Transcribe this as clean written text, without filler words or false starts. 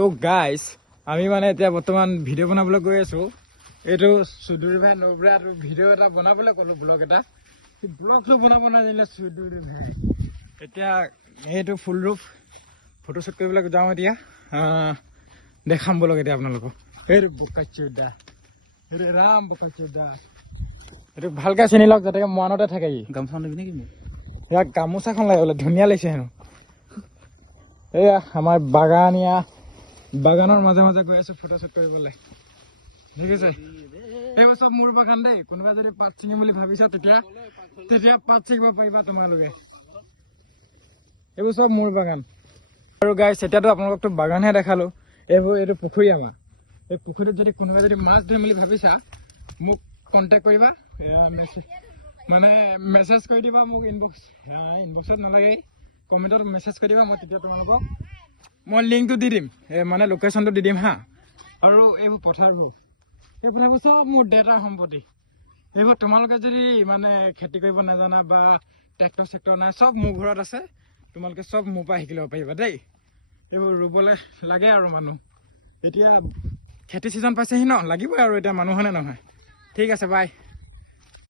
তো গাইস আমি মানে এতিয়া বৰ্তমান ভিডিঅ' বনাবলৈ গৈ আছো। এইটো সুদূৰ ভাই নবৰা ভিডিঅ' এটা বনাবলৈ ক'লো, ব্লগ এটা। ব্লগটো বনাব নাজানিলে সুদূৰ ভাই। এতিয়া এইটো ফুল ৰূপ ফটোশ্বুট কৰিবলৈ যাওঁ এতিয়া। দেখাম বলক এতিয়া আপোনালোকক। এইটো বোকাচোদা, এইটো ৰাম বোকাচোদা। এইটো ভালকৈ চিনি লওক যাতে মনতে থাকে। গামোচা দিবি নেকি মোক? ইয়াক গামোচাখন লাগে বোলে, ধুনীয়া লাগিছে হেনো। এয়া আমাৰ বাগানৰ মাজে মাজে গৈ আছো ফটোশ্বুট কৰিবলৈ। ঠিক আছে, এইবোৰ চব মোৰ বাগান দেই। কোনোবা যদি পাত ছিঙিম বুলি ভাবিছা তেতিয়া পাত ছিঙিব পাৰিবা তোমালোকে। এইবোৰ চব মোৰ বাগান। আৰু গাইছ এতিয়াতো আপোনালোকতো বাগানহে দেখালো। এইটো পুখুৰী আমাৰ। এই পুখুৰীত যদি কোনোবাই যদি মাছ ধৰিম বুলি ভাবিছা মোক কণ্টেক্ট কৰিবা। মানে মেছেজ কৰি দিবা মোক ইনবক্সত নালাগে, কমেণ্টত মেছেজ কৰি দিবা। মই তেতিয়া তোমালোকক মই লিংকটো দি দিম, মানে লোকেশ্যনটো দি দিম হা। আৰু এইবোৰ পথাৰবোৰ এইবিলাকবোৰ চব মোৰ দেউতাৰ সম্পত্তি। এইবোৰ তোমালোকে যদি মানে খেতি কৰিব নাজানা বা ট্ৰেক্টৰ চেক্টৰ নাই, চব মোৰ ঘৰত আছে। তোমালোকে চব মোৰ পৰা শিকি ল'ব পাৰিবা দেই। এইবোৰ ৰুবলৈ লাগে আৰু মানুহ। এতিয়া খেতি ছিজন পাইছেহি ন, লাগিবই আৰু এতিয়া মানুহ হয়নে নহয়। ঠিক আছে, বাই।